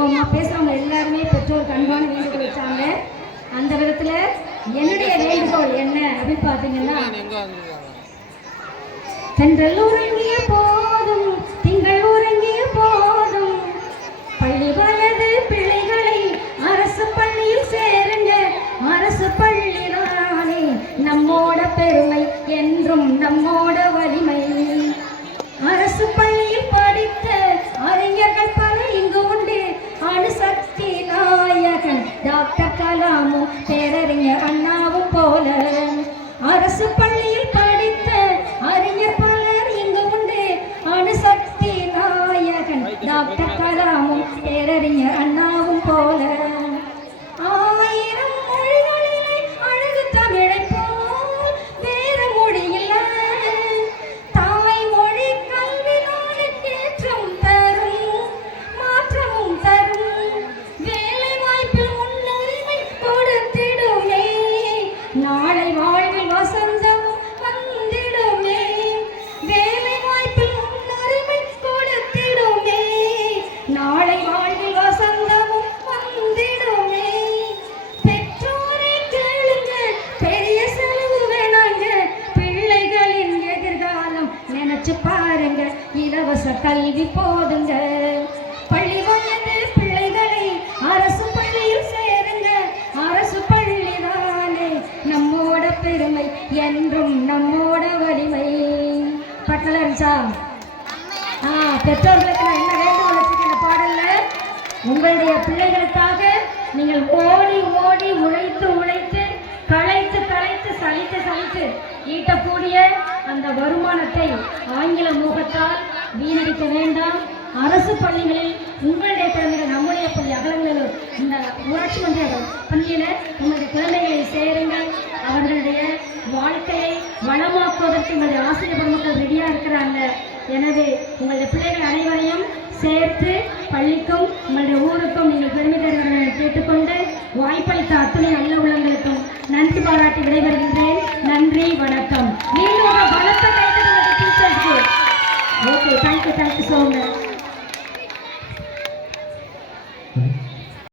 செய்வோமா பேசுறவங்க எல்லாருமே பெற்றோர் அன்பான வேண்டுகோள் வச்சாங்க. அந்த விதத்துல என்னுடைய வேண்டுகோள் என்ன அப்படின்னு பாத்தீங்கன்னா, தென்றல் உறங்கிய போதும் திங்கள் உறங்கிய போதும் பள்ளி வயது பிள்ளைகளை அரசு பள்ளியில் சேருங்க. அரசு பள்ளிதானே நம்மோட பெருமை, என்றும் நம்மோட வலிமை. அரசு பள்ளியில் படித்த அறிஞர்கள் பல இங்கு உண்டு. அணுசக்தி நாயகன் டாக்டர் கலாமும் பேரறிஞர் அண்ணாவும் போல. அரசு பள்ளியில் படித்த அறிஞர் பலர் இங்கு உண்டு. அணுசக்தி நாயகன் டாக்டர் கலாமும் பேரறிஞர் அண்ணாவும் போல. ஆயிரம் மொழிகளிலே அழகு தமிழை போல் வேறு மொழி இல்லை. தாய்மொழி கல்வியோடு ஏற்றம் தரும், மாற்றமும் தரும். வேலை வாய்ப்பில் முன்னுரிமை கொடுத்திடுமே, நாளை வாழ்வில் வசந்தமும் வந்திடுமே. வேலை வாய்ப்பில் முன்னுரிமை கொடுத்திடுமே, நாளை வாழ்வில் வசந்தமும் வந்திடுமே. பெற்றோரை கேளுங்க, பெரிய செலவு வேணாங்க. பிள்ளைகளின் எதிர்காலம் நினைச்சு பாருங்க, இலவச கல்வி போதுங்க. பள்ளி வயது பிள்ளைகளை அரசு பள்ளியில் சேருங்க. அரசு பள்ளிதானே நம்மோட பெருமை, என்றும் நம்மோட வலிமை. பட்டல இருந்துச்சா? பெற்றோர்களுக்கு நான் என்ன வேண்டுகோள் வச்சிருக்கேன் இந்த பாடல்ல, உங்களுடைய பிள்ளைகளுக்காக நீங்கள் ஓடி ஓடி உழைத்து உழைத்து களைத்து களைத்து சலித்து சலித்து ஈட்டக்கூடிய அந்த வருமானத்தை ஆங்கில மோகத்தால் வீணடிக்க வேண்டாம். அரசு பள்ளிகளில் உங்களுடைய குழந்தைகள், நம்முடைய பள்ளி அகலங்களில் இந்த ஊராட்சி மன்ற பள்ளியில் உங்களுடைய குழந்தைகளை சேருங்கள். அவர்களுடைய வாழ்க்கையை வளமாக்குவதற்கு உங்களுடைய ஆசிரியர் பெருமக்கள் ரெடியாக இருக்கிறாங்க. எனவே உங்களுடைய பிள்ளைகள் அனைவரையும் சேர்த்து பள்ளிக்கும் உங்களுடைய ஊருக்கும் நீங்கள் பெருமை தருகிறதை கேட்டுக்கொண்டு வாய்ப்பளித்த அத்துணை நல்ல உள்ளங்களுக்கும் நன்றி பாராட்டி விடைபெறுகின்றேன்.